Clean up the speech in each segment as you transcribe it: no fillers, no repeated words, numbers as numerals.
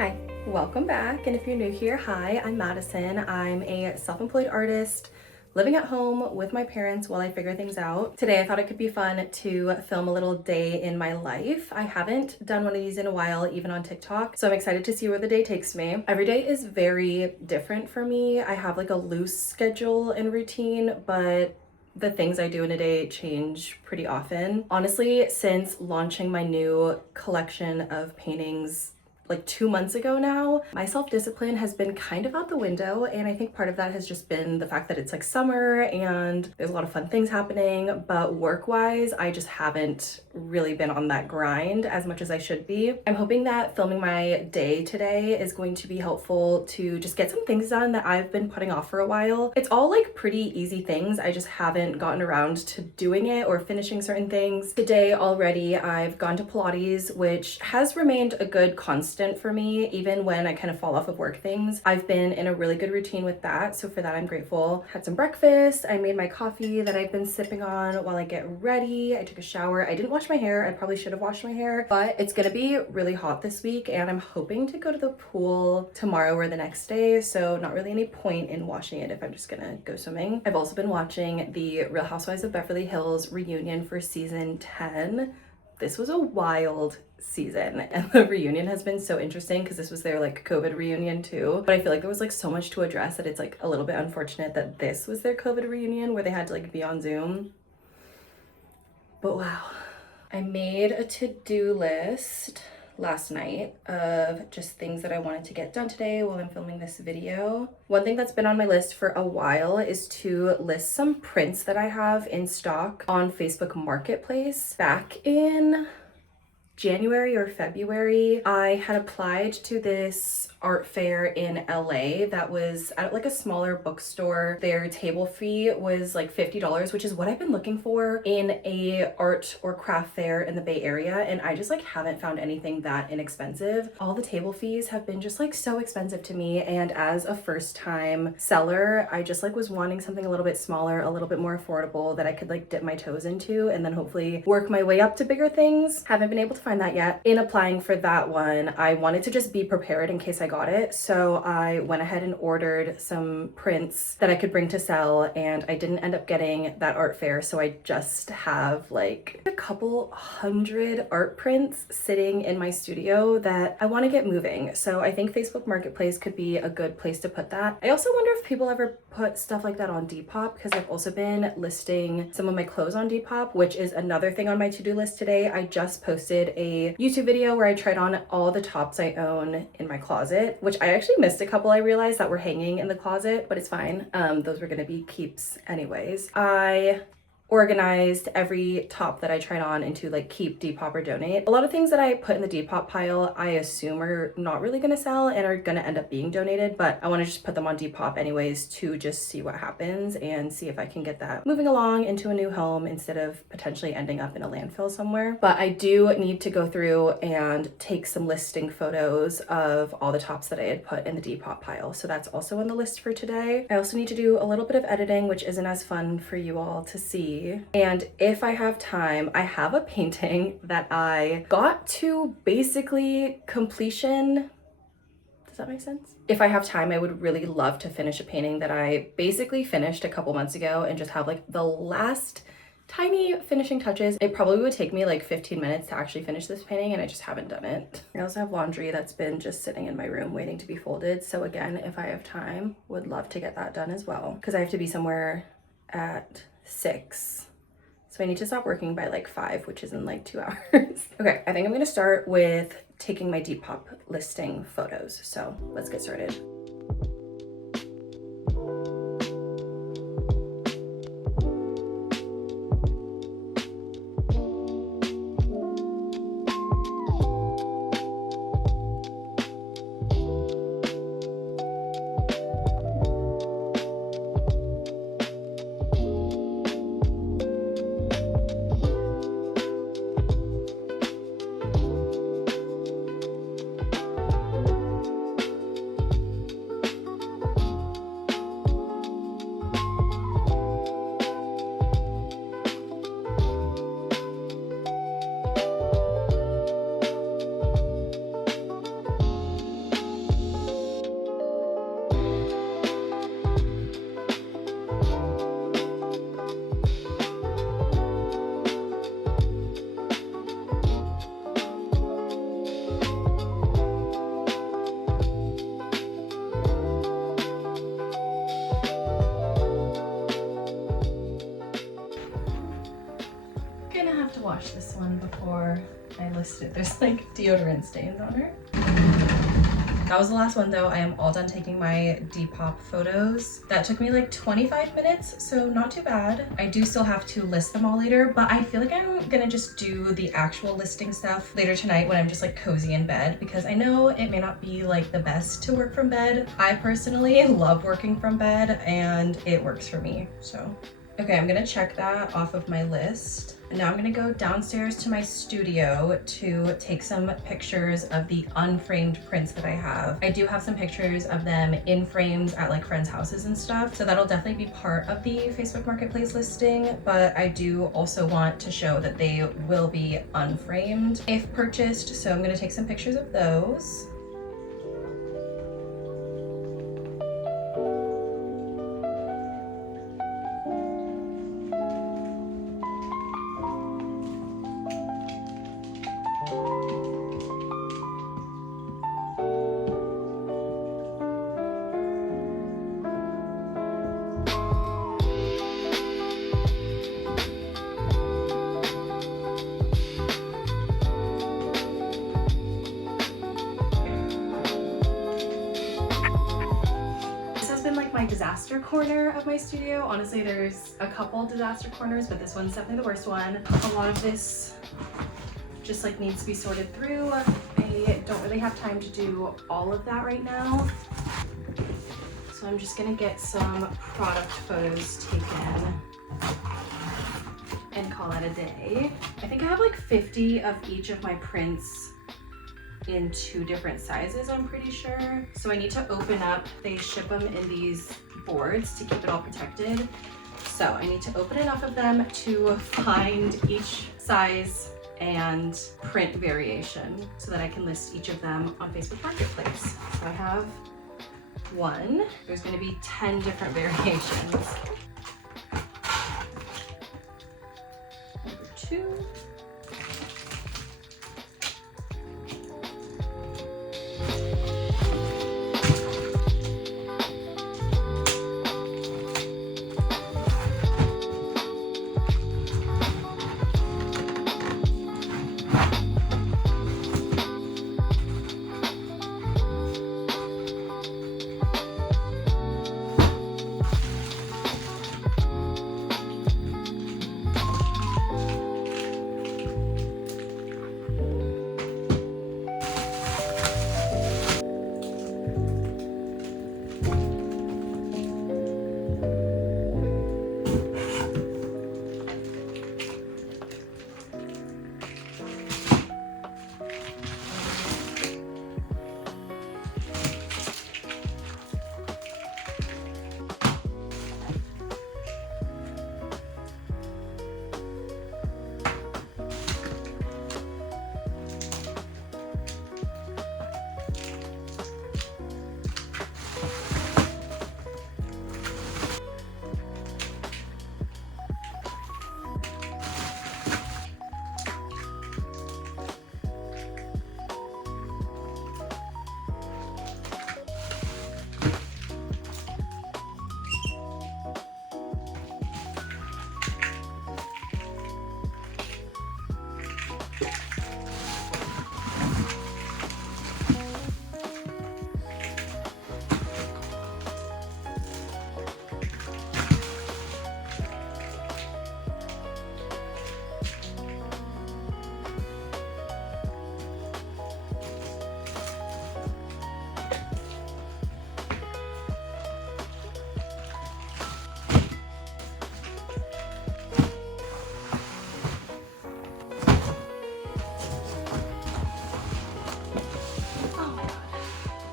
Hi, welcome back. And if you're new here, hi, I'm Madison. I'm a self-employed artist living at home with my parents while I figure things out. Today I thought it could be fun to film a little day in my life. I haven't done one of these in a while, even on TikTok, so I'm excited to see where the day takes me. Every day is very different for me. I have like a loose schedule and routine, but the things I do in a day change pretty often. Honestly, since launching my new collection of paintings like 2 months ago now, my self-discipline has been kind of out the window, and I think part of that has just been the fact that it's like summer and there's a lot of fun things happening, but work-wise, I just haven't really been on that grind as much as I should be. I'm hoping that filming my day today is going to be helpful to just get some things done that I've been putting off for a while. It's all like pretty easy things, I just haven't gotten around to doing it or finishing certain things. Today already I've gone to Pilates, which has remained a good constant for me even when I kind of fall off of work things. I've been in a really good routine with that, so for that I'm grateful. Had some breakfast, I made my coffee that I've been sipping on while I get ready. I took a shower. I didn't wash my hair. I probably should have washed my hair, but it's gonna be really hot this week and I'm hoping to go to the pool tomorrow or the next day, so not really any point in washing it if I'm just gonna go swimming. I've also been watching the Real Housewives of Beverly Hills reunion for season 10. This was a wild season and the reunion has been so interesting because this was their like COVID reunion too, but I feel like there was like so much to address that it's like a little bit unfortunate that this was their COVID reunion where they had to like be on Zoom. But wow, I made a to-do list last night of just things that I wanted to get done today while I'm filming this video. One thing that's been on my list for a while is to list some prints that I have in stock on Facebook Marketplace. Back in January or February, I had applied to this art fair in LA that was at like a smaller bookstore. Their table fee was like $50, which is what I've been looking for in a art or craft fair in the Bay Area, and I just like haven't found anything that inexpensive. All the table fees have been just like so expensive to me, and as a first time seller, I just like was wanting something a little bit smaller, a little bit more affordable that I could like dip my toes into and then hopefully work my way up to bigger things. Haven't been able to find that yet. In applying for that one, I wanted to just be prepared in case I got it. So I went ahead and ordered some prints that I could bring to sell, and I didn't end up getting that art fair. So I just have like a couple hundred art prints sitting in my studio that I want to get moving. So I think Facebook Marketplace could be a good place to put that. I also wonder if people ever put stuff like that on Depop, because I've also been listing some of my clothes on Depop, which is another thing on my to-do list today. I just posted a YouTube video where I tried on all the tops I own in my closet, which I actually missed a couple I realized that were hanging in the closet, but it's fine. Those were gonna be keeps anyways. I organized every top that I tried on into like keep, Depop, or donate. A lot of things that I put in the Depop pile I assume are not really gonna sell and are gonna end up being donated, but I want to just put them on Depop anyways to just see what happens and see if I can get that moving along into a new home instead of potentially ending up in a landfill somewhere. But I do need to go through and take some listing photos of all the tops that I had put in the Depop pile, so that's also on the list for today. I also need to do a little bit of editing, which isn't as fun for you all to see. And if I have time, I have a painting that I got to basically completion. Does that make sense? If I have time, I would really love to finish a painting that I basically finished a couple months ago and just have like the last tiny finishing touches. It probably would take me like 15 minutes to actually finish this painting, and I just haven't done it. I also have laundry that's been just sitting in my room waiting to be folded. So again, if I have time, would love to get that done as well, because I have to be somewhere at 6. So I need to stop working by like 5, which is in like 2 hours. Okay, I think I'm gonna start with taking my Depop listing photos. So let's get started. Wash this one before I list it. There's like deodorant stains on her. That was the last one though. I am all done taking my Depop photos. That took me like 25 minutes, so not too bad. I do still have to list them all later, but I feel like I'm gonna just do the actual listing stuff later tonight when I'm just like cozy in bed, because I know it may not be like the best to work from bed. I personally love working from bed and it works for me, so. Okay, I'm gonna check that off of my list. Now I'm gonna go downstairs to my studio to take some pictures of the unframed prints that I have. I do have some pictures of them in frames at like friends' houses and stuff, so that'll definitely be part of the Facebook Marketplace listing, but I do also want to show that they will be unframed if purchased, so I'm gonna take some pictures of those. been like my disaster corner of my studio. Honestly, there's a couple disaster corners, but this one's definitely the worst one. A lot of this just like needs to be sorted through. I don't really have time to do all of that right now. So I'm just gonna get some product photos taken and call it a day. I think I have like 50 of each of my prints in 2 different sizes, I'm pretty sure. So I need to open up, they ship them in these boards to keep it all protected. So I need to open enough of them to find each size and print variation so that I can list each of them on Facebook Marketplace. So I have 1, there's gonna be 10 different variations. Number 2.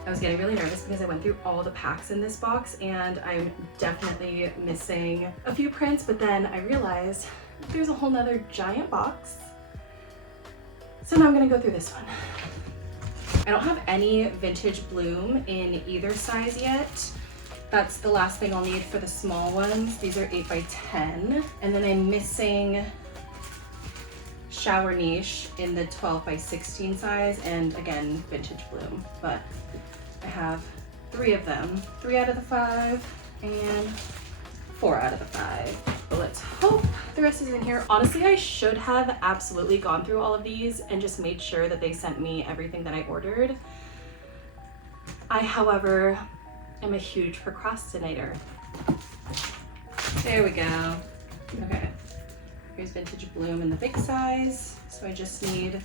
I was getting really nervous because I went through all the packs in this box and I'm definitely missing a few prints, but then I realized there's a whole nother giant box. So now I'm gonna go through this one. I don't have any vintage bloom in either size yet. That's the last thing I'll need for the small ones. These are 8 by 10. And then I'm missing shower niche in the 12 by 16 size, and again, vintage bloom, but I have 3 of them, 3 out of the 5 and 4 out of the 5. But let's hope the rest is in here. Honestly, I should have absolutely gone through all of these and just made sure that they sent me everything that I ordered. I, however, am a huge procrastinator. There we go. Okay. Here's vintage bloom in the big size. So I just need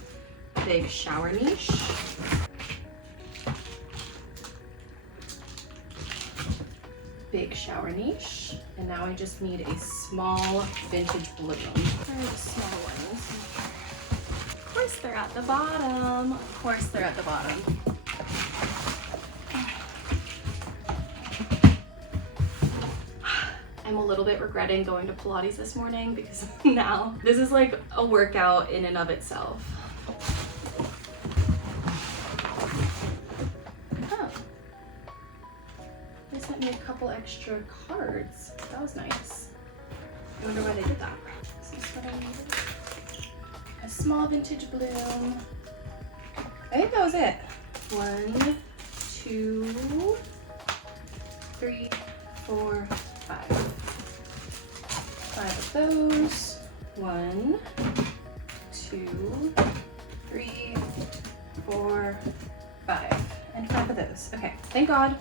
a big shower niche. Big shower niche. And now I just need a small vintage bloom. Where are the small ones? Of course they're at the bottom. Of course they're at the bottom. I'm a little bit regretting going to Pilates this morning because now this is like a workout in and of itself. Oh, they sent me a couple extra cards. That was nice. I wonder why they did that. Is this what I needed? A small vintage bloom. I think that was it. 1, 2, 3, 4, 5. 5 of those. 1, 2, 3, 4, 5. And 5 of those. Okay, thank God.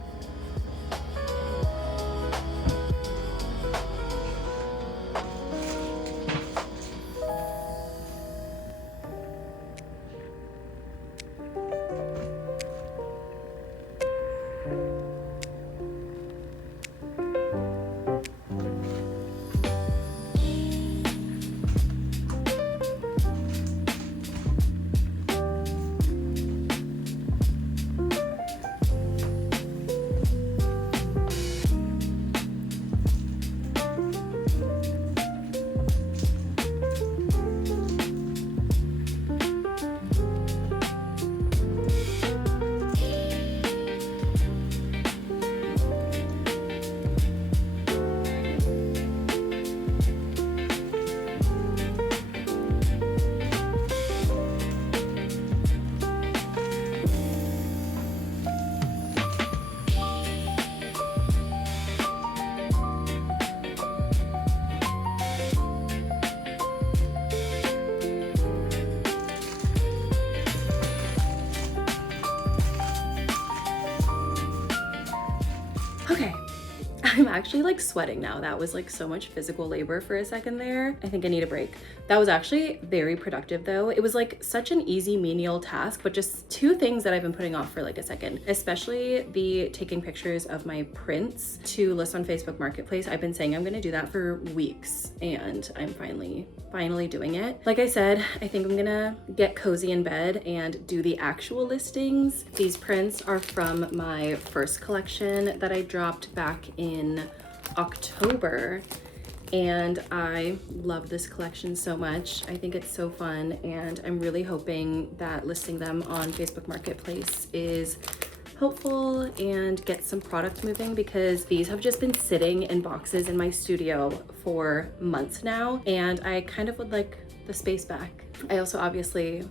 I'm actually like sweating now. That was like so much physical labor for a second there. I think I need a break. That was actually very productive though. It was like such an easy menial task, but just two things that I've been putting off for like a second, especially the taking pictures of my prints to list on Facebook Marketplace. I've been saying I'm gonna do that for weeks and I'm finally doing it. Like I said, I think I'm gonna get cozy in bed and do the actual listings. These prints are from my first collection that I dropped back in October, and I love this collection so much. I think it's so fun, and I'm really hoping that listing them on Facebook Marketplace is hopeful and get some product moving, because these have just been sitting in boxes in my studio for months now, and I kind of would like the space back. I also obviously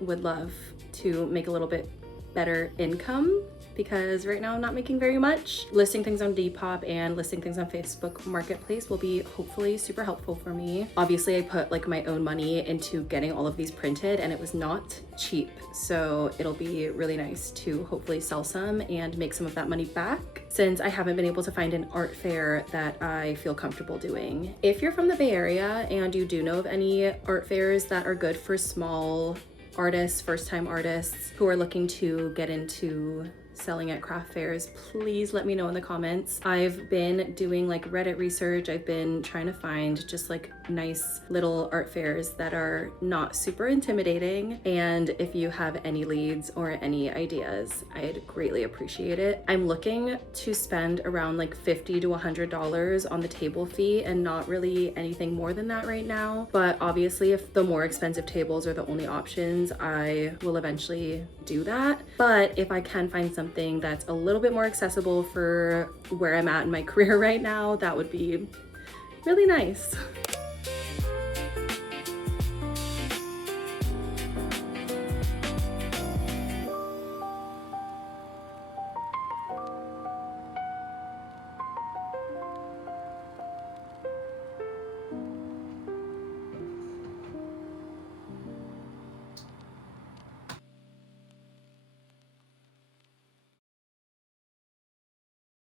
would love to make a little bit better income, because right now I'm not making very much. Listing things on Depop and listing things on Facebook Marketplace will be hopefully super helpful for me. Obviously, I put like my own money into getting all of these printed and it was not cheap. So it'll be really nice to hopefully sell some and make some of that money back, since I haven't been able to find an art fair that I feel comfortable doing. If you're from the Bay Area and you do know of any art fairs that are good for small artists, first-time artists who are looking to get into selling at craft fairs, please let me know in the comments. I've been doing like Reddit research. I've been trying to find just like nice little art fairs that are not super intimidating. And if you have any leads or any ideas, I'd greatly appreciate it. I'm looking to spend around like $50 to $100 on the table fee and not really anything more than that right now. But obviously if the more expensive tables are the only options, I will eventually do that. But if I can find something that's a little bit more accessible for where I'm at in my career right now, that would be really nice.